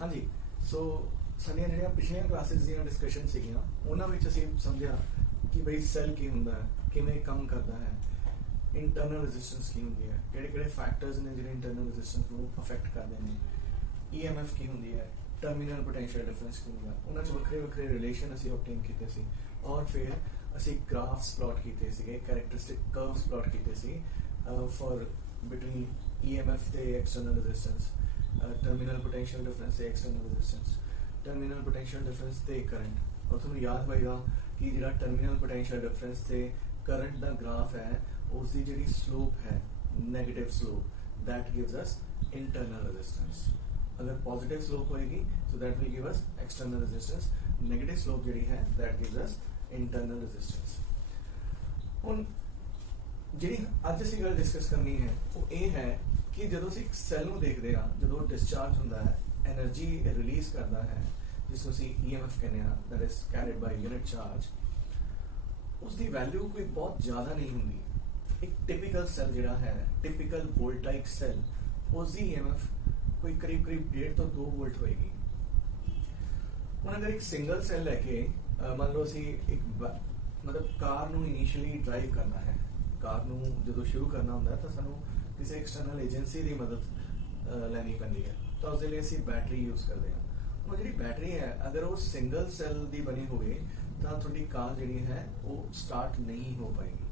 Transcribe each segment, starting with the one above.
हाँ जी। सो ਸਾਡੀਆਂ ਜਿਹੜੀਆਂ ਪਿਛਲੀਆਂ ਕਲਾਸਿਸ ਦੀਆਂ ਡਿਸਕਸ਼ਨ ਸੀਗੀਆਂ ਉਹਨਾਂ ਵਿੱਚ ਅਸੀਂ ਸਮਝਿਆ ਕਿ ਬਈ ਸੈੱਲ ਕੀ ਹੁੰਦਾ ਹੈ, ਕਿਵੇਂ ਕੰਮ ਕਰਦਾ ਹੈ, ਇੰਟਰਨਲ ਰੈਜ਼ਿਸਟੈਂਸ ਕੀ ਹੁੰਦੀ ਹੈ, ਕਿਹੜੇ ਫੈਕਟਰਸ ਨੇ ਜਿਹੜੇ ਇੰਟਰਨਲ ਰੈਜ਼ਿਸਟੈਂਸ ਨੂੰ ਅਫੈਕਟ ਕਰਦੇ ਨੇ, ਈਐਮਐਫ ਕੀ ਹੁੰਦੀ ਹੈ, ਟਰਮੀਨਲ ਪੋਟੈਂਸ਼ੀਅਲ ਡਿਫਰੈਂਸ ਕੀ ਹੁੰਦਾ, ਉਹਨਾਂ 'ਚ ਵੱਖਰੇ ਰਿਲੇਸ਼ਨ ਅਸੀਂ ਆਬਟੇਨ ਕੀਤੇ ਸੀ ਔਰ ਫਿਰ ਅਸੀਂ ਗ੍ਰਾਫਸ ਪਲਾਟ ਕੀਤੇ ਸੀਗੇ, ਕੈਰੈਕਟਰਿਸਟਿਕ ਕਰਵਸ ਪਲਾਟ ਕੀਤੇ ਸੀ ਫॉर ਬਿਟਵੀਨ ਈਐਮਐਫ ਤੇ external resistance, terminal potential difference से external resistance, terminal potential difference से करंट। और तुम्हें याद होएगा कि जो टर्मिनल पोटेंशियल डिफरेंस से करंट का ग्राफ है उसकी जी स्लोप है negative slope, that gives us internal resistance. अगर पॉजिटिव स्लोप होएगी तो that will give us external resistance, negative slope जी है that gives us internal resistance. हुण जी अज असीं गल डिस्कस करनी है वो ये है कि जो असीं एक सैल नूं देखदे हां, जो डिस्चार्ज हुंदा है, एनर्जी रिलीज करता है जिसनूं असीं ईएमएफ कहने हां, that is carried by unit charge, उसकी वैल्यू कोई बहुत ज़्यादा नहीं हुंदी। एक टिपिकल सैल जिहड़ा है, टिपिकल वोल्टाइक सैल, उसकी ईएमएफ कोई करीब 1.5 तो 2 वोल्ट होएगी। हुण अगर एक सिंगल सैल लैके मान लो असीं एक मतलब कार नूं इनिशियली ड्राइव करना है, कार नूं जदों शुरू करना हुंदा है तो सानूं किसी एक्सटर्नल एजेंसी की मदद लैनी पैंदी है, तो उसके लिए असीं बैटरी यूज़ करते हैं। वो जी बैटरी है अगर वो सिंगल सैल की बनी होवे तो थोड़ी कार जी है वो स्टार्ट नहीं हो पाएगी।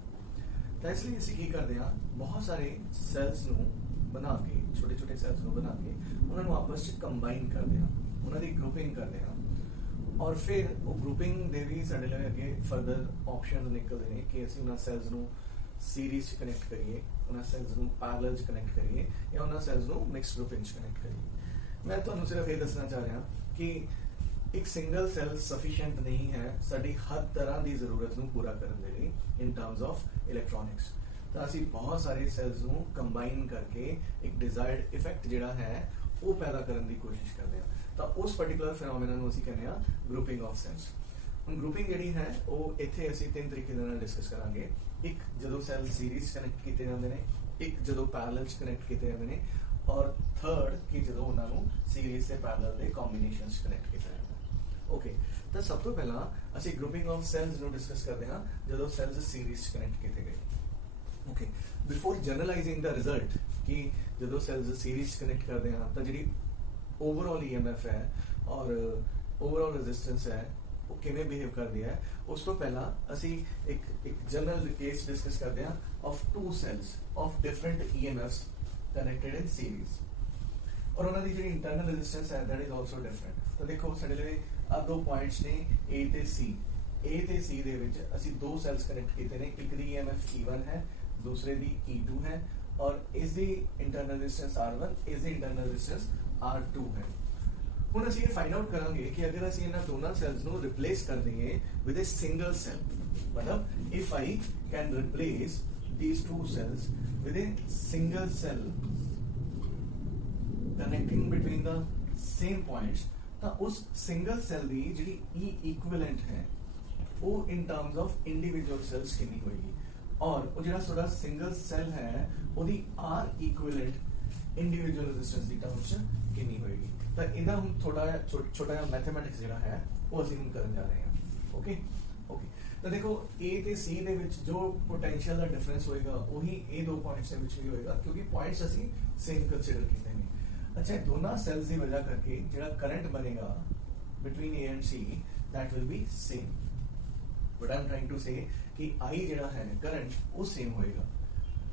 तो इसलिए असीं की करते हैं, बहुत सारे सैल्स नूं बना के, छोटे छोटे सैल्स नूं बना के उन्होंने आपस में कंबाइन करते हैं, उन्होंने ग्रुपिंग करते हैं और फिर वो ग्रुपिंग दे भी साडे लगे अगे फर्दर ऑप्शन निकलते हैं कि असीं उन्हां सैल्स नूं सीरीज कनेक्ट करिए, उन्हां सैल्स नूं पैरेलल च कनेक्ट करिए या उन्हां सैल्स नूं मिक्स ग्रुपिंग च कनेक्ट करिए। मैं तुहानूं सिर्फ ये दसना चाह रहा कि एक सिंगल सैल सफिशिएंट नहीं है साडी हर तरह की जरूरत नूं पूरा करने के लिए इन टर्म्स ऑफ इलैक्ट्रॉनिक्स। तो असीं बहुत सारे सैल्स नूं कंबाइन करके एक डिजायर्ड इफेक्ट जिहड़ा है वो पैदा करने की कोशिश करते हैं। तो उस पर्टिकुलर फिनोमेना नूं असीं कहने आ ग्रुपिंग ऑफ सैल्स। ਹੁਣ ग्रुपिंग ਜਿਹੜੀ ਹੈ ਉਹ ਇੱਥੇ ਅਸੀਂ ਤਿੰਨ ਤਰੀਕੇ ਦੇ ਨਾਲ ਡਿਸਕਸ ਕਰਾਂਗੇ। ਇੱਕ ਜਦੋਂ ਸੈੱਲ ਸੀਰੀਜ਼ ਕਨੈਕਟ ਕੀਤੇ ਜਾਂਦੇ ਨੇ, ਇੱਕ ਜਦੋਂ ਪੈਰਲਲ ਚ ਕਨੈਕਟ ਕੀਤੇ ਜਾਂਦੇ ਨੇ, ਔਰ ਥਰਡ ਕਿ ਜਦੋਂ ਉਹਨਾਂ ਨੂੰ ਸੀਰੀਜ਼ ਤੇ ਪੈਰਲਲ ਦੇ ਕੰਬੀਨੇਸ਼ਨ ਚ ਕਨੈਕਟ ਕੀਤਾ ਜਾਂਦਾ ਹੈ। ਓਕੇ, ਤਾਂ ਸਭ ਤੋਂ ਪਹਿਲਾਂ ਅਸੀਂ ਗਰੁੱਪਿੰਗ ਆਫ ਸੈਲਸ ਨੂੰ ਡਿਸਕਸ ਕਰਦੇ ਹਾਂ ਜਦੋਂ ਸੈਲਸ ਸੀਰੀਜ਼ ਚ ਕਨੈਕਟ ਕੀਤੇ ਗਏ। ਓਕੇ, ਬਿਫੋਰ ਜਨਰਲਾਈਜ਼ਿੰਗ ਦਾ ਰਿਜ਼ਲਟ ਕਿ ਜਦੋਂ ਸੈਲਸ ਸੀਰੀਜ਼ ਚ ਕਨੈਕਟ ਕਰਦੇ ਹਾਂ ਤਾਂ ਜਿਹੜੀ ਓਵਰਆਲ ਈਐਮਐਫ ਹੈ ਔਰ ਓਵਰਆਲ ਰੈਜ਼ਿਸਟੈਂਸ ਹੈ वो किवें बिहेव करती है, उस तो पहला असी एक जनरल केस डिस्कस करते हैं of two cells of different EMFs connected in series और उन्होंने जी इंटरनल रेजिस्टेंस है दैट इज आल्सो डिफरेंट। तो देखो साडे लिए आ दो पॉइंट्स ने ए ते सी, ए ते सी दे विच असी दो सैल्स कनेक्ट कीते ने, एक दी ईएमएफ E1 है, दूसरे दी E2 है और इस दी इंटरनल रेजिस्टेंस R1, इस दी इंटरनल रेजिस्टेंस R2 है। ਹੁਣ ਅਸੀਂ ਇਹ ਫਾਈंड ਆਊਟ ਕਰਾਂਗੇ ਕਿ ਅਗਰ ਅਸੀਂ ਇਹਨਾਂ ਦੋਨਾਂ ਸੈਲਸ ਨੂੰ ਰਿਪਲੇਸ ਕਰ ਦਈਏ ਵਿਦ ਅ ਸਿੰਗਲ ਸੈਲ, ਮਤਲਬ if I can replace these two cells with a single cell connecting between the same points, ਤਾਂ ਉਸ ਸਿੰਗਲ ਸੈਲ ਦੀ ਜਿਹੜੀ E ਇਕੁਇਵਲੈਂਟ ਹੈ ਉਹ in terms of individual cells ਕਿੰਨੀ ਹੋਏਗੀ ਔਰ ਉਹ ਜਿਹੜਾ ਤੁਹਾਡਾ ਸਿੰਗਲ ਸੈਲ ਹੈ ਉਹਦੀ R ਇਕੁਇਵਲੈਂਟ ਇੰਡੀਵਿਜੂਅਲ ਰੈਜ਼ਿਸਟੈਂਸ ਦੀ ਟਰਮਸ ਚ ਕਿੰਨੀ ਹੋਏਗੀ। ਤਾਂ ਇਹਦਾ ਹੁਣ ਥੋੜਾ ਛੋਟਾ ਜਿਹਾ ਮੈਥਮੈਟਿਕਸ ਜਿਹੜਾ ਹੈ ਉਹ ਅਸੀਂ ਹੁਣ ਕਰਨ ਜਾ ਰਹੇ ਹਾਂ। ਓਕੇ ਓਕੇ, ਤਾਂ ਦੇਖੋ A ਤੇ C ਦੇ ਵਿੱਚ ਜੋ ਪੋਟੈਂਸ਼ੀਅਲ ਦਾ ਡਿਫਰੈਂਸ ਹੋਏਗਾ ਉਹੀ ਇਹ ਦੋ ਪੁਆਇੰਟਸ ਦੇ ਵਿੱਚ ਵੀ ਹੋਏਗਾ ਕਿਉਂਕਿ ਪੁਆਇੰਟਸ ਅਸੀਂ ਸੇਮ ਕੰਸੀਡਰ ਕੀਤੇ ਨੇ। ਅੱਛਾ, ਦੋਨਾਂ ਸੈਲਸ ਦੀ ਵਜ੍ਹਾ ਕਰਕੇ ਜਿਹੜਾ ਕਰੰਟ ਬਣੇਗਾ between A and C that will be same, but I'm trying to say ਕਿ I ਜਿਹੜਾ ਹੈ ਕਰੰਟ ਉਹ ਸੇਮ ਹੋਏਗਾ,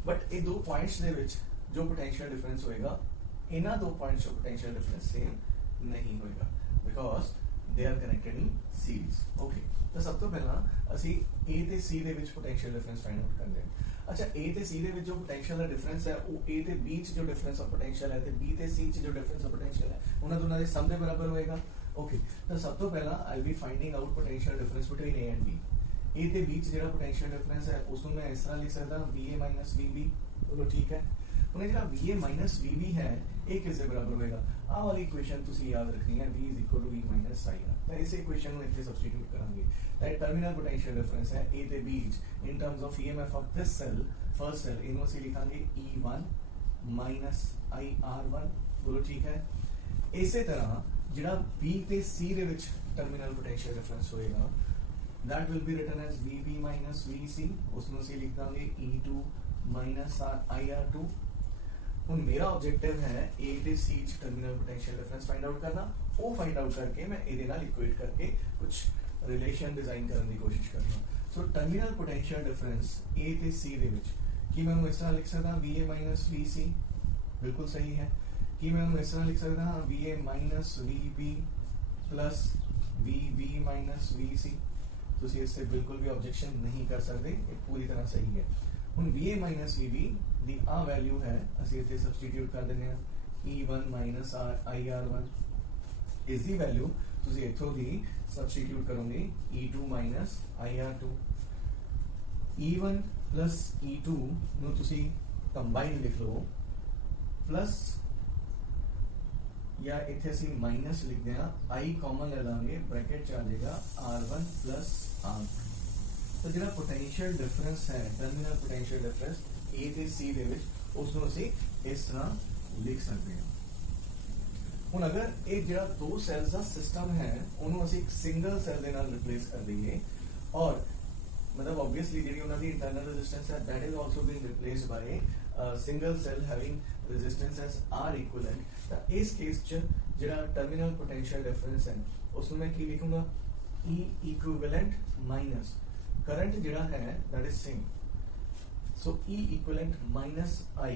ਬਟ ਇਹ ਦੋ ਪੁਆਇੰਟਸ ਦੇ ਵਿੱਚ ਜੋ ਪੋਟੈਂਸ਼ੀਅਲ ਡਿਫਰੈਂਸ ਹੋਏਗਾ ਇਹਨਾਂ ਦੋ ਪੁਆਇੰਟਸ ਦਾ ਪੋਟੈਂਸ਼ੀਅਲ ਡਿਫਰੈਂਸ ਸੇਮ ਨਹੀਂ ਹੋਏਗਾ because they are connected in series. Okay, ਤਾਂ ਸਭ ਤੋਂ ਪਹਿਲਾਂ ਅਸੀਂ A ਤੇ C ਦੇ ਵਿੱਚ ਪੋਟੈਂਸ਼ੀਅਲ ਡਿਫਰੈਂਸ ਫਾਈਂਡ ਆਊਟ ਕਰਦੇ ਹਾਂ। ਅੱਛਾ, A ਤੇ C ਦੇ ਵਿੱਚ ਜੋ ਪੋਟੈਂਸ਼ੀਅਲ ਦਾ ਡਿਫਰੈਂਸ ਹੈ ਉਹ A ਤੇ B ਚ ਜੋ ਡਿਫਰੈਂਸ ਆਫ ਪੋਟੈਂਸ਼ੀਅਲ ਹੈ ਤੇ B ਤੇ C ਚ ਜੋ ਡਿਫਰੈਂਸ ਆਫ ਪੋਟੈਂਸ਼ੀਅਲ ਹੈ ਉਹਨਾਂ ਦੋਨਾਂ ਦੇ ਸਮ ਦੇ ਬਰਾਬਰ ਹੋਏਗਾ। ਓਕੇ, ਤਾਂ ਸਭ ਤੋਂ ਪਹਿਲਾਂ I will be finding out potential difference between A and B। A ਤੇ B ਚ ਜਿਹੜਾ ਪੋਟੈਂਸ਼ੀਅਲ ਡਿਫਰੈਂਸ ਹੈ ਉਸ ਨੂੰ ਮੈਂ ਇਸ ਤਰ੍ਹਾਂ ਲਿਖ ਸਕਦਾ VA ਮਾਈਨਸ VB। ਚਲੋ ਠੀਕ ਹੈ, ਹੁਣ ਜਿਹੜਾ VA ਮਾਈਨਸ VB ਹੈ ਇਹ ਕਿਸ ਦੇ ਬਰਾਬਰ ਹੋਏਗਾ? ਆਹ ਵਾਲੀ ਇਕੁਏਸ਼ਨ ਤੁਸੀਂ ਯਾਦ ਰੱਖਣੀ ਹੈ, V = V minus psi। ਤਾਂ ਇਸ ਇਕੁਏਸ਼ਨ ਨੂੰ ਇੱਥੇ ਸਬਸਟੀਟਿਊਟ ਕਰਾਂਗੇ ਤਾਂ ਟਰਮੀਨਲ ਪੋਟੈਂਸ਼ੀਅਲ ਡਿਫਰੈਂਸ ਹੈ A ਤੇ B in terms of EMF of this cell, first cell, ਇਹਨੂੰ ਅਸੀਂ ਲਿਖਾਂਗੇ E1 minus IR1। बोलो ठीक है। इसी तरह ਜਿਹੜਾ B ਤੇ C ਦੇ ਵਿੱਚ ਟਰਮੀਨਲ ਪੋਟੈਂਸ਼ੀਅਲ ਡਿਫਰੈਂਸ ਹੋਏਗਾ that will be written as VB minus VC, उसमें ਅਸੀਂ ਲਿਖ ਦਾਂਗੇ E2 minus IR2। ਹੁਣ ਮੇਰਾ ਆਬਜੈਕਟਿਵ ਹੈ A ਤੇ C ਚ terminal potential difference find out ਕਰਨਾ। ਉਹ ਫਾਈਂਡ ਆਊਟ ਕਰਕੇ ਮੈਂ ਇਹਦੇ ਨਾਲ ਇਕੁਏਟ ਕਰਕੇ ਕੁਝ ਰਿਲੇਸ਼ਨ ਡਿਜ਼ਾਈਨ ਕਰਨ ਦੀ ਕੋਸ਼ਿਸ਼ ਕਰਨਾ। ਸੋ ਟਰਮੀਨਲ ਪੋਟੈਂਸ਼ੀਅਲ ਡਿਫਰੈਂਸ A ਤੇ C ਦੇ ਵਿੱਚ ਕੀ ਮੈਂ ਉਹਨੂੰ ਇਸ ਤਰ੍ਹਾਂ ਲਿਖ ਸਕਦਾ VA minus VC, ਬਿਲਕੁਲ ਸਹੀ ਹੈ। ਕੀ ਮੈਂ ਉਹਨੂੰ ਇਸ ਤਰ੍ਹਾਂ ਲਿਖ ਸਕਦਾ ਹਾਂ VA minus VB plus VB minus VC, ਤੁਸੀਂ ਇਸ ਤੇ ਬਿਲਕੁਲ ਵੀ ਆਬਜੈਕਸ਼ਨ ਨਹੀਂ ਕਰ ਸਕਦੇ, ਇਹ ਪੂਰੀ ਤਰ੍ਹਾਂ ਸਹੀ ਹੈ। ਹੁਣ VA minus VB ਦੀ ਆ ਵੈਲਿਊ ਹੈ, ਅਸੀਂ ਇੱਥੇ ਸਬਸਟੀਟਿਊਟ ਕਰ ਦਿੰਦੇ ਹਾਂ E1 minus IR1 ਇਸ ਦੀ ਵੈਲਿਊ ਤੁਸੀਂ ਇੱਥੋਂ ਦੀ ਸਬਸਟੀਟਿਊਟ ਕਰੋਗੇ E2 minus IR2। E1 plus E2 ਨੂੰ ਤੁਸੀਂ ਕੰਬਾਈਨ ਲਿਖ ਲਓ ਪਲੱਸ या इथे ਅਸੀਂ माइनस लिखते हैं I कॉमन ले लांगे, ब्रैकेट ਚ ਆ ਜਾਏਗਾ R1 plus R2। तो ਜਿਹੜਾ ਪੋਟੈਂਸ਼ੀਅਲ ਡਿਫਰੈਂਸ ਹੈ ਟਰਮੀਨਲ ਪੋਟੈਂਸ਼ੀਅਲ ਡਿਫਰੈਂਸ A ਤੇ C ਦੇ ਵਿੱਚ ਉਸ ਨੂੰ ਅਸੀਂ ਇਸ ਤਰ੍ਹਾਂ ਲਿਖ ਸਕਦੇ ਹਾਂ। ਹੁਣ ਅਗਰ ਇਹ ਜਿਹੜਾ ਦੋ ਸੈਲਸ ਦਾ ਸਿਸਟਮ ਹੈ ਉਹਨੂੰ ਅਸੀਂ ਇੱਕ ਸਿੰਗਲ ਸੈਲ ਦੇ ਨਾਲ ਰਿਪਲੇਸ ਕਰ ਦਈਏ ਔਰ मतलब obviously ਜਿਹੜੀ ਉਹਨਾਂ ਦੀ ਇੰਟਰਨਲ ਰੈਜ਼ਿਸਟੈਂਸ ਹੈ that is also being replaced by a single cell having resistance as R equivalent, ਤਾਂ ਇਸ ਕੇਸ ਚ ਜਿਹੜਾ ਟਰਮੀਨਲ ਪੋਟੈਂਸ਼ੀਅਲ ਡਿਫਰੈਂਸ ਹੈ ਉਸ ਨੂੰ ਮੈਂ ਕੀ ਲਿਖੂੰਗਾ E equivalent minus ਕਰੰਟ ਜਿਹੜਾ ਹੈ that is same, so E equivalent minus I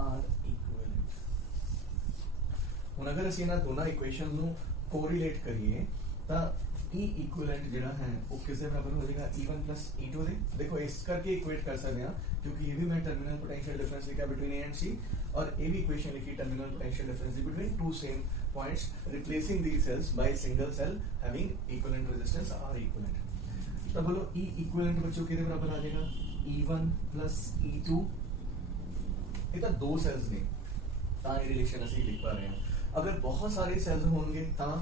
R equivalent। ਹੁਣ ਅਗਰ ਅਸੀਂ ਇਹਨਾਂ ਦੋਨਾਂ ਇਕੁਏਸ਼ਨ ਨੂੰ ਕੋਰਿਲੇਟ ਕਰੀਏ ਤਾਂ E equivalent ਜਿਹੜਾ ਹੈ ਉਹ ਕਿਸ ਦੇ ਬਰਾਬਰ ਹੋ ਜਾਏਗਾ E1 plus E2 ਦੇ। ਦੇਖੋ ਇਸ ਕਰਕੇ ਇਕੁਏਟ ਕਰ ਸਕਦੇ ਹਾਂ ਕਿਉਂਕਿ ਇਹ ਵੀ ਮੈਂ ਟਰਮੀਨਲ ਪੋਟੈਂਸ਼ੀਅਲ ਡਿਫਰੈਂਸ ਲਿਖਿਆ ਬਿਟਵੀਨ A and C और ये भी इक्वेशन लिखी terminal potential difference between two same points, replacing these cells by a single cell having equivalent resistance R equivalent। तब बोलो E equivalent बच्चों कितने बराबर आ जाएगा E1 plus E2। ये तो दो सेल्स ने ता ये रिलेशन ਅਸੀਂ ਲਿਖ ਪਾ ਰਹੇ ਹਾਂ। अगर बहुत सारे सेल्स होंगे ता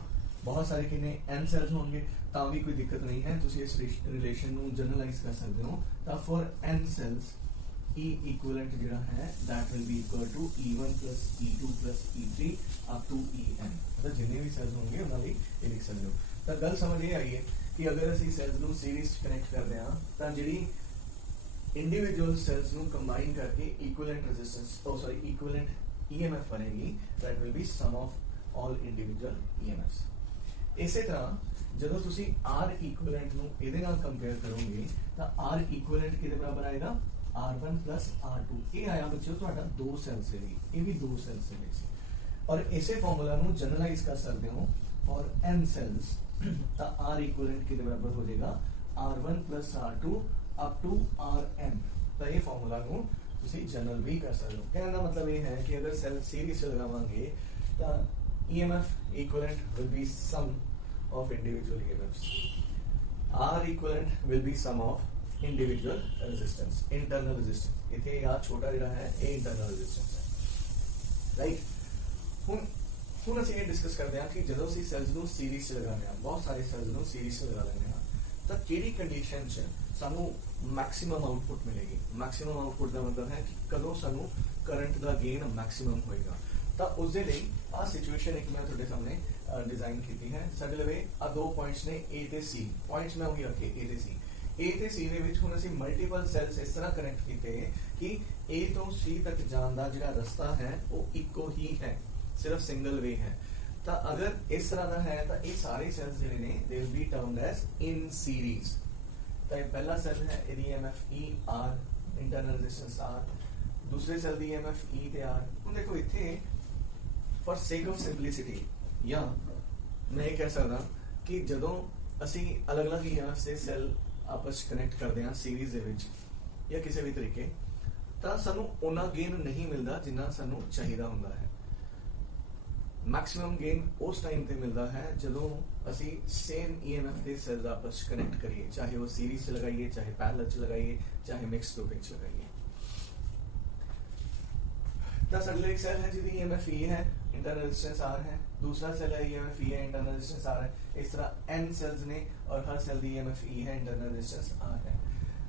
बहुत सारे कितने n सेल्स होंगे ਤਾਂ ਵੀ ਕੋਈ ਦਿੱਕਤ ਨਹੀਂ ਹੈ, ਤੁਸੀਂ ਇਸ ਰਿਲੇਸ਼ਨ ਨੂੰ ਜਨਰਲਾਈਜ਼ ਕਰ ਸਕਦੇ ਹੋ। ਤਾਂ for n cells E equivalent ਜਿਹੜਾ ਹੈ that will be equal to E1 plus E2 plus E3 up to En, मतलब ਜਿੰਨੇ ਵੀ ਸੈਲਸ ਹੋਣਗੇ ਉਹਨਾਂ ਲਈ ਇਹ ਲਿਖ ਸਕਦੇ ਹੋ। ਤਾਂ ਗੱਲ ਸਮਝ ਇਹ ਆਈ ਹੈ ਕਿ ਅਗਰ ਅਸੀਂ ਸੈਲਸ ਨੂੰ ਸੀਰੀਜ਼ ਕਨੈਕਟ ਕਰਦੇ ਹਾਂ ਤਾਂ ਜਿਹੜੀ ਇੰਡੀਵਿਜੂਅਲ ਸੈਲਸ ਨੂੰ ਕੰਬਾਈਨ ਕਰਕੇ ਇਕੁਇਵਲੈਂਟ ਰੈਜ਼ਿਸਟੈਂਸ ਇਕੁਇਵਲੈਂਟ EMF ਬਣੇਗੀ that will be sum of all individual EMFs। ਇਸੇ ਤਰ੍ਹਾਂ ਜਦੋਂ ਤੁਸੀਂ R equivalent ਨੂੰ ਇਹਦੇ ਨਾਲ ਕੰਪੇਅਰ ਕਰੋਗੇ ਤਾਂ R equivalent ਕਿਹਦੇ ਬਰਾਬਰ ਆਏਗਾ R1 plus R2। ਇਹ ਆਇਆ ਬੱਚਿਓ ਤੁਹਾਡਾ ਦੋ ਸੈਲਸ ਦੇ ਲਈ, ਇਹ ਵੀ ਦੋ ਸੈਲਸ ਦੇ ਲਈ ਸੀ ਔਰ ਇਸੇ ਫਾਰਮੂਲਾ ਨੂੰ ਜਨਰਲਾਈਜ਼ ਕਰ ਸਕਦੇ ਹੋ ਫॉर n cells ਤਾਂ R equivalent ਕਿਹਦੇ ਬਰਾਬਰ ਹੋ ਜਾਏਗਾ R1 plus R2 up to Rn। ਤਾਂ ਇਹ ਫਾਰਮੂਲਾ ਨੂੰ ਤੁਸੀਂ ਜਨਰਲ ਵੀ ਕਰ ਸਕਦੇ ਹੋ। ਕਹਿਣ ਦਾ ਮਤਲਬ ਇਹ ਹੈ ਕਿ ਅਗਰ ਸੈਲ ਸੀਰੀਜ਼ ਚ ਲਗਾਵਾਂਗੇ ਤਾਂ EMF equivalent will be sum of individual EMFs, R equivalent will be sum of individual resistance, internal resistance। इथे यार छोटा जिहड़ा है ये internal resistance है, राइट। ਹੁਣ ਅਸੀਂ ਇਹ ਡਿਸਕਸ ਕਰਦੇ ਹਾਂ ਕਿ ਜਦੋਂ ਅਸੀਂ ਸੈਲਸ ਨੂੰ ਸੀਰੀਜ਼ 'ਚ ਲਗਾਉਂਦੇ ਹਾਂ, ਬਹੁਤ ਸਾਰੇ ਸੈਲਸ ਨੂੰ ਸੀਰੀਜ਼ 'ਚ ਲਗਾ ਲੈਂਦੇ ਹਾਂ ਤਾਂ ਕਿਹੜੀ ਕੰਡੀਸ਼ਨ 'ਚ ਸਾਨੂੰ ਮੈਕਸਿਮਮ ਆਊਟਪੁੱਟ ਮਿਲੇਗੀ। ਮੈਕਸਿਮਮ ਆਊਟਪੁੱਟ ਦਾ ਮਤਲਬ ਹੈ ਕਿ ਕਦੋਂ ਸਾਨੂੰ ਕਰੰਟ ਦਾ ਗੇਨ ਮੈਕਸਿਮਮ ਹੋਏਗਾ। ਤਾਂ ਉਸ ਦੇ ਲਈ ਆਹ ਸਿਚੁਏਸ਼ਨ ਇੱਕ ਮੈਂ ਤੁਹਾਡੇ ਸਾਹਮਣੇ डिजाइन की है। साडे लवे आ दो पॉइंट्स ने A ते C, पॉइंट्स मैं वही रखे A ते C। A ते C ਦੇ ਵਿੱਚ ਹੁਣ ਅਸੀਂ ਮਲਟੀਪਲ ਸੈਲਸ ਇਸ ਤਰ੍ਹਾਂ ਕਨੈਕਟ ਕੀਤੇ ਕਿ A ਤੋਂ C ਤੱਕ ਜਾਣ ਦਾ ਜਿਹੜਾ ਰਸਤਾ ਹੈ ਉਹ ਇੱਕੋ ਹੀ ਹੈ, ਸਿਰਫ ਸਿੰਗਲ ਵੇ ਹੈ। ਤਾਂ ਅਗਰ ਇਸ ਤਰ੍ਹਾਂ ਦਾ ਹੈ ਤਾਂ ਇਹ ਸਾਰੇ ਸੈਲਸ ਜਿਹੜੇ ਨੇ they will be termed as in series. ਤਾਂ ਇਹ ਪਹਿਲਾ ਸੈਲ ਹੈ, ਇਹਦੀ EMF E R, internal resistance R, ਦੂਸਰੇ ਸੈਲ ਦੀ EMF E ਤੇ R। ਹੁਣ ਦੇਖੋ ਇੱਥੇ ਫॉर ਸੇਕ ਆਫ ਸਿੰਪਲਿਸਿਟੀ ਜਾਂ ਮੈਂ ਇਹ ਕਹਿ ਸਕਦਾ ਕਿ ਜਦੋਂ ਅਸੀਂ ਅਲੱਗ-ਅਲੱਗ EMF ਦੇ ਸੈੱਲ ਆਪਸ ਵਿੱਚ ਕਨੈਕਟ ਕਰਦੇ ਹਾਂ ਸੀਰੀਜ਼ ਦੇ ਵਿੱਚ ਜਾਂ ਕਿਸੇ ਵੀ ਤਰੀਕੇ, ਤਾਂ ਸਾਨੂੰ ਉਹਨਾਂ ਗੇਨ ਨਹੀਂ ਮਿਲਦਾ ਜਿੰਨਾ ਸਾਨੂੰ ਚਾਹੀਦਾ ਹੁੰਦਾ ਹੈ। ਮੈਕਸਿਮਮ ਗੇਨ ਉਸ ਟਾਈਮ ਤੇ ਮਿਲਦਾ ਹੈ ਜਦੋਂ ਅਸੀਂ ਸੇਮ EMF ਦੇ ਸੈੱਲ ਆਪਸ ਵਿੱਚ ਕਨੈਕਟ ਕਰੀਏ, ਚਾਹੇ ਉਹ ਸੀਰੀਜ਼ 'ਚ ਲਗਾਈਏ, ਚਾਹੇ ਪੈਰਲਲ 'ਚ ਲਗਾਈਏ, ਚਾਹੇ ਮਿਕਸ ਡੋਪਿੰਗ 'ਚ ਲਗਾਈਏ। ਤਾਂ ਸਾਡੇ ਲਈ ਇੱਕ ਸੈੱਲ ਹੈ ਜਿਹਦੀ EMF E ਹੈ, इंटरनल रेजिस्टेंस R है, दूसरा सेल है EMF E है, इंटरनल रेजिस्टेंस R है। इस तरह n सेल्स ने और हर सेल दी EMF E है, इंटरनल रेजिस्टेंस R है।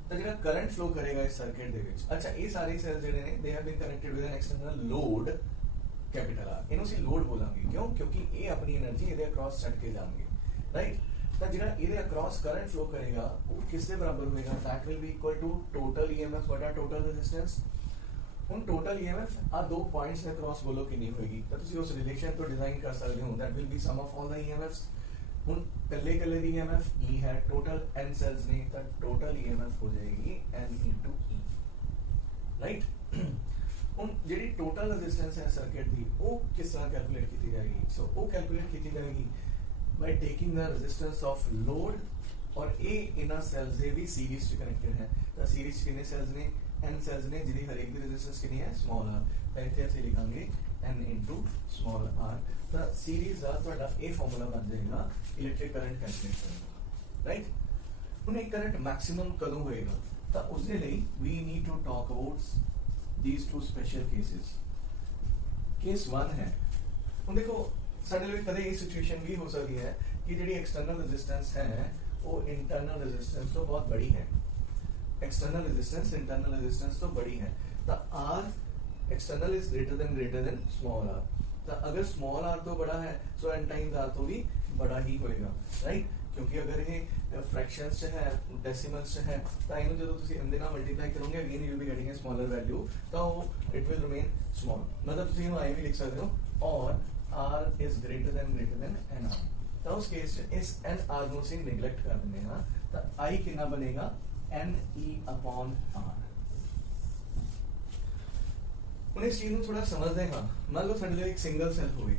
तो ਜਿਹੜਾ ਕਰੰਟ ਫਲੋ ਕਰੇਗਾ ਇਸ ਸਰਕਟ ਦੇ ਵਿੱਚ, ਅੱਛਾ ਇਹ ਸਾਰੇ ਸੈਲ ਜਿਹੜੇ ਨੇ they have been connected with N external load capital R ਇਹਨੂੰ ਅਸੀਂ ਲੋਡ ਬੋਲਾਂਗੇ ਕਿਉਂ ਕਿਉਂਕਿ ਇਹ ਆਪਣੀ એનર્ਜੀ ਇਹਦੇ ਅਕ੍ਰੋਸ ਛੱਡ ਕੇ ਜਾਣਗੇ ਰਾਈਟ ਤਾਂ ਜਿਹੜਾ ਇਹਦੇ ਅਕ੍ਰੋਸ ਕਰੰਟ ਫਲੋ ਕਰੇਗਾ ਉਹ ਕਿਸ ਦੇ ਬਰਾਬਰ ਹੋਏਗਾ that will be equal to total EMF ਬਟਾ total resistance ਹੁਣ total EMF ਆ ਦੋ ਪੁਆਇੰਟਸ ਦੇ ਅਕ੍ਰੋਸ ਬੋਲੋ ਕਿੰਨੀ ਹੋਏਗੀ ਤਾਂ ਤੁਸੀਂ ਉਸ ਰਿਲੇਸ਼ਨ ਤੋਂ ਡਿਜ਼ਾਈਨ ਕਰ ਸਕਦੇ ਹੋ that will be sum of all the EMFs ਹੁਣ ਕੱਲੇ ਕੱਲੇ ਦੀ EMF E ਹੈ total N cells ਨੇ ਤਾਂ total EMF ਹੋ ਜਾਏਗੀ N into E ਰਾਈਟ ਹੁਣ ਜਿਹੜੀ ਟੋਟਲ ਰੈਜ਼ਿਸਟੈਂਸ ਹੈ ਸਰਕਟ ਦੀ ਉਹ ਕਿਸ ਤਰ੍ਹਾਂ ਕੈਲਕੂਲੇਟ ਕੀਤੀ ਜਾਏਗੀ ਸੋ ਉਹ ਕੈਲਕੂਲੇਟ ਕੀਤੀ ਜਾਏਗੀ by taking the resistance of load और A इना cells ਦੇ ਵੀ series ਚ connected ਹੈ ਤਾਂ series ਕਿੰਨੇ cells ਨੇ n cells ਨੇ ਜਿਹਦੀ ਹਰ ਇੱਕ ਦੀ resistance ਕਿੰਨੀ ਹੈ small r ਤਾਂ ਇੱਥੇ ਅਸੀਂ ਲਿਖਾਂਗੇ n into small r ਤਾਂ series ਦਾ ਤੁਹਾਡਾ ਇਹ ਫਾਰਮੂਲਾ ਬਣ ਜਾਏਗਾ ਇਲੈਕਟ੍ਰਿਕ ਕਰੰਟ ਕੈਲਕੂਲੇਟ ਕਰਨ ਦਾ ਰਾਈਟ ਹੁਣ ਇਹ ਕਰੰਟ ਮੈਕਸਿਮਮ ਕਦੋਂ ਹੋਏਗਾ ਤਾਂ ਉਸ ਦੇ ਲਈ we need to talk about these two special cases case 1 ਹੈ ਹੁਣ ਦੇਖੋ ਸਾਡੇ ਲਈ ਕਦੇ ਇਹ ਸਿਚੁਏਸ਼ਨ ਵੀ ਹੋ ਸਕਦੀ ਹੈ ਕਿ ਜਿਹੜੀ ਐਕਸਟਰਨਲ ਰੈਜ਼ਿਸਟੈਂਸ ਹੈ ਉਹ ਇੰਟਰਨਲ ਰੈਜ਼ਿਸਟੈਂਸ ਤੋਂ ਬਹੁਤ ਬੜੀ ਹੈ external resistance internal resistance तो बड़ी है तो R external is greater than small r तो अगर small r तो बड़ा है so n times r तो भी बड़ा ही होएगा right क्योंकि अगर ये fractions च है decimals च है तो इन्हें जो तुसी इन दिना multiply करोगे again you will be getting a smaller value तो it will remain small मतलब तुसी इन्हें I भी लिख सकते हो और r is greater than n r तो उस केस इस n r को से neglect कर देंगे ना तो I कितना बनेगा NE upon R उन्हें इस चीज को थोड़ा समझते हैं मान लो साडे लिए एक सिंगल सेल होगी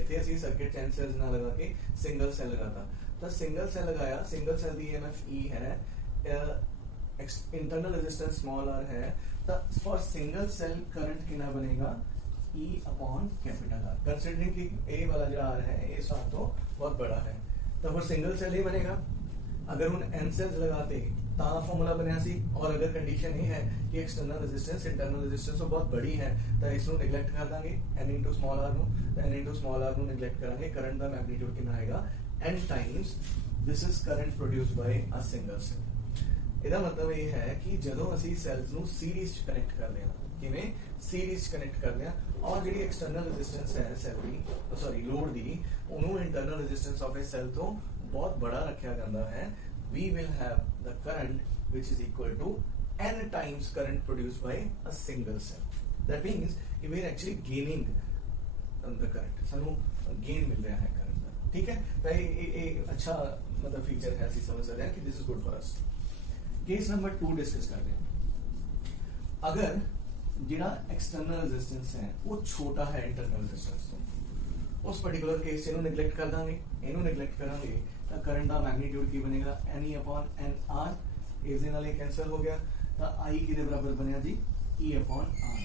इतने ਅਸੀਂ ਸਰਕਟ 10 सेल्स ना लगा के सिंगल सेल लगाता तो सिंगल सेल लगाया सिंगल सेल दी EMF E है इंटरनल रेजिस्टेंस स्मॉल r है तो फॉर सिंगल सेल करंट कितना बनेगा E upon capital R considering कि A वाला जो R है A साथ तो बहुत बड़ा है तो फॉर सिंगल सेल ही बनेगा अगर उन n सेल्स लगाते ता फॉर्मूला बनया सी और अगर कंडीशन ये है कि एक्सटर्नल रेजिस्टेंस इंटरनल रेजिस्टेंस तो बहुत बड़ी है तो इसको नेग्लेक्ट कर देंगे n into small r नु तो n into small r नु नेग्लेक्ट करेंगे करंट दा मैग्नीट्यूड कितना आएगा n times this is current produced by a single cell ਇਹਦਾ ਮਤਲਬ ਇਹ ਹੈ ਕਿ ਜਦੋਂ ਅਸੀਂ ਸੈਲਸ ਨੂੰ ਸੀਰੀਜ਼ ਚ ਕਨੈਕਟ ਕਰਦੇ ਹਾਂ ਕਿਵੇਂ ਸੀਰੀਜ਼ ਚ ਕਨੈਕਟ ਕਰਦੇ ਹਾਂ ਔਰ ਜਿਹੜੀ ਐਕਸਟਰਨਲ ਰੈਜ਼ਿਸਟੈਂਸ ਹੈ ਸੈਲ ਦੀ ਸੌਰੀ ਲੋਡ ਦੀ ਉਹਨੂੰ internal resistance of a cell ਤੋਂ बहुत बड़ा रखा जाता है we will have the current which is equal to n times current produced by a single cell that means we are actually gaining the current सानू gain मिल रहा है current का ठीक है तो ये अच्छा मतलब फीचर है ऐसी समझ सकते हैं कि this is good for us case number 2 discuss करते हैं अगर जिहड़ा एक्सटर्नल रेजिस्टेंस है वो छोटा है इंटरनल रेजिस्टेंस तो उस पर्टिकुलर केस से नेग्लेक्ट कर देंगे इन्हों नेग्लेक्ट करेंगे तो करंट का मैग्नीट्यूड की बनेगा NE upon NR इस नाल कैंसल हो गया तो I किदे बराबर बनया जी E upon R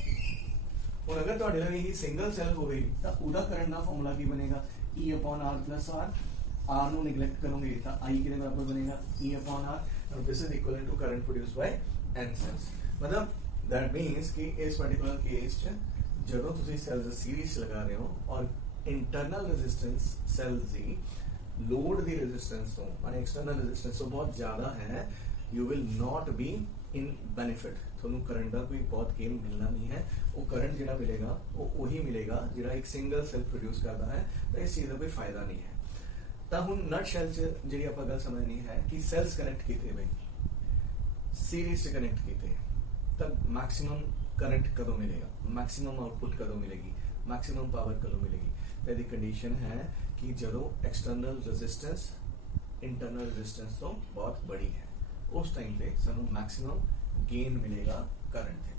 और अगर तुहाडे लगे ही सिंगल सेल होवे तो उदा करंट का फार्मूला की बनेगा E upon R plus R R नु नेग्लेक्ट करोगे तो I किदे बराबर बनेगा E upon R और this is equal to current produced by N cells मतलब दैट मींस कि इस पर्टिकुलर केस जब तुसी सेल्स सीरीज लगा रहे हो और इंटरनल रेजिस्टेंस सेल्स दी लोड दी रेजिस्टेंस तो और एक्सटर्नल रेजिस्टेंस तो बहुत ज्यादा है you will not be in benefit ਤੁਹਾਨੂੰ ਕਰੰਟ ਦਾ ਕੋਈ ਬਹੁਤ ਗੇਨ ਮਿਲਣਾ ਨਹੀਂ ਹੈ ਉਹ ਕਰੰਟ ਜਿਹੜਾ ਮਿਲੇਗਾ ਉਹ ਉਹੀ ਮਿਲੇਗਾ ਜਿਹੜਾ ਇੱਕ ਸਿੰਗਲ ਸੈਲ ਪ੍ਰੋਡਿਊਸ ਕਰਦਾ ਹੈ ਤਾਂ ਇਸ ਚੀਜ਼ ਦਾ ਕੋਈ ਫਾਇਦਾ ਨਹੀਂ ਹੈ ਤਾਂ ਹੁਣ ਨਟ ਸ਼ੈਲ ਚ ਜਿਹੜੀ ਆਪਾਂ ਗੱਲ ਸਮਝਣੀ ਹੈ ਕਿ ਸੈਲਸ ਕਨੈਕਟ ਕੀਤੇ ਬਈ ਸੀਰੀਜ਼ ਚ ਕਨੈਕਟ ਕੀਤੇ ਤਾਂ ਮੈਕਸਿਮਮ करंट कदों मिलेगा मैक्सिमम आउटपुट कदों मिलेगी मैक्सिमम पावर कदों मिलेगी तो यदि कंडीशन है कि जो एक्सटर्नल रेजिस्टेंस इंटरनल रेजिस्टेंस तो बहुत बड़ी है उस टाइम पे सानू मैक्सिमम गेन मिलेगा करंट